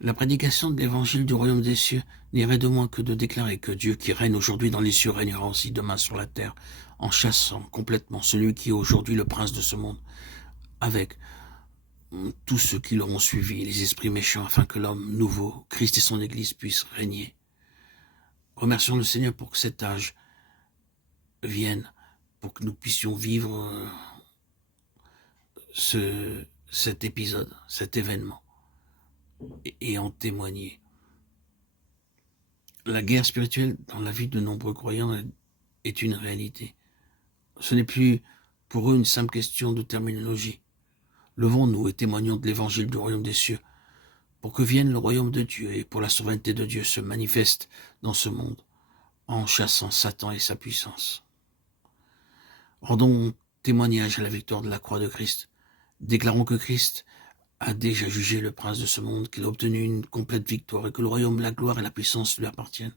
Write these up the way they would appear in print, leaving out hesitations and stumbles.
La prédication de l'évangile du royaume des cieux n'irait de moins que de déclarer que Dieu qui règne aujourd'hui dans les cieux régnera aussi demain sur la terre, en chassant complètement celui qui est aujourd'hui le prince de ce monde, avec tous ceux qui l'auront suivi, les esprits méchants, afin que l'homme nouveau, Christ et son Église, puissent régner. Remercions le Seigneur pour que cet âge vienne, pour que nous puissions vivre cet épisode, cet événement, et en témoigner. La guerre spirituelle dans la vie de nombreux croyants est une réalité. Ce n'est plus pour eux une simple question de terminologie. Levons-nous et témoignons de l'évangile du royaume des cieux, pour que vienne le royaume de Dieu et pour la souveraineté de Dieu se manifeste dans ce monde, en chassant Satan et sa puissance. Rendons témoignage à la victoire de la croix de Christ. Déclarons que Christ a déjà jugé le prince de ce monde, qu'il a obtenu une complète victoire et que le royaume, la gloire et la puissance lui appartiennent.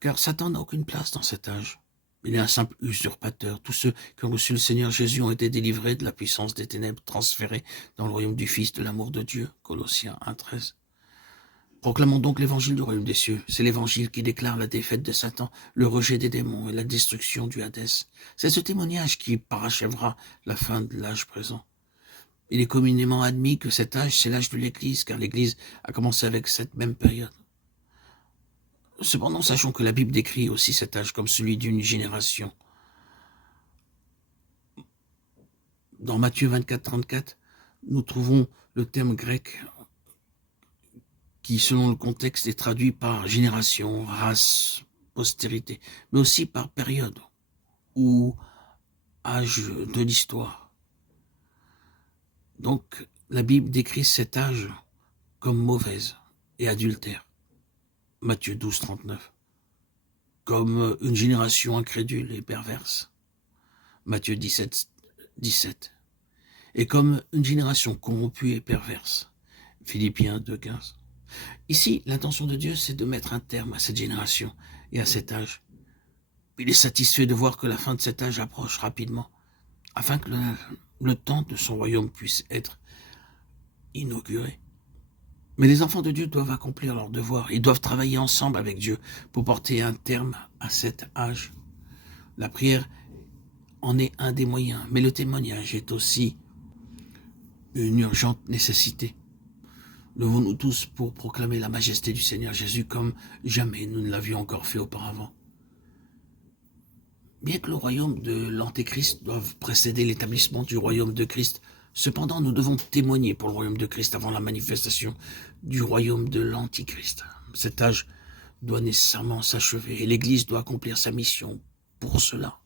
Car Satan n'a aucune place dans cet âge. Il est un simple usurpateur. Tous ceux qui ont reçu le Seigneur Jésus ont été délivrés de la puissance des ténèbres, transférés dans le royaume du Fils de l'amour de Dieu. Colossiens 1,13. Proclamons donc l'évangile du royaume des cieux. C'est l'évangile qui déclare la défaite de Satan, le rejet des démons et la destruction du Hadès. C'est ce témoignage qui parachèvera la fin de l'âge présent. Il est communément admis que cet âge, c'est l'âge de l'Église, car l'Église a commencé avec cette même période. Cependant, sachons que la Bible décrit aussi cet âge comme celui d'une génération. Dans Matthieu 24, 34, nous trouvons le terme grec qui, selon le contexte, est traduit par génération, race, postérité, mais aussi par période ou âge de l'histoire. Donc, la Bible décrit cet âge comme mauvaise et adultère. Matthieu 12, 39. Comme une génération incrédule et perverse. Matthieu 17, 17. Et comme une génération corrompue et perverse. Philippiens 2, 15. Ici, l'intention de Dieu, c'est de mettre un terme à cette génération et à cet âge. Il est satisfait de voir que la fin de cet âge approche rapidement, afin que le temps de son royaume puisse être inauguré. Mais les enfants de Dieu doivent accomplir leur devoir. Ils doivent travailler ensemble avec Dieu pour porter un terme à cet âge. La prière en est un des moyens, mais le témoignage est aussi une urgente nécessité. Levons-nous tous pour proclamer la majesté du Seigneur Jésus comme jamais nous ne l'avions encore fait auparavant. Bien que le royaume de l'Antéchrist doive précéder l'établissement du royaume de Christ, cependant nous devons témoigner pour le royaume de Christ avant la manifestation du royaume de l'Antichrist. Cet âge doit nécessairement s'achever et l'Église doit accomplir sa mission pour cela.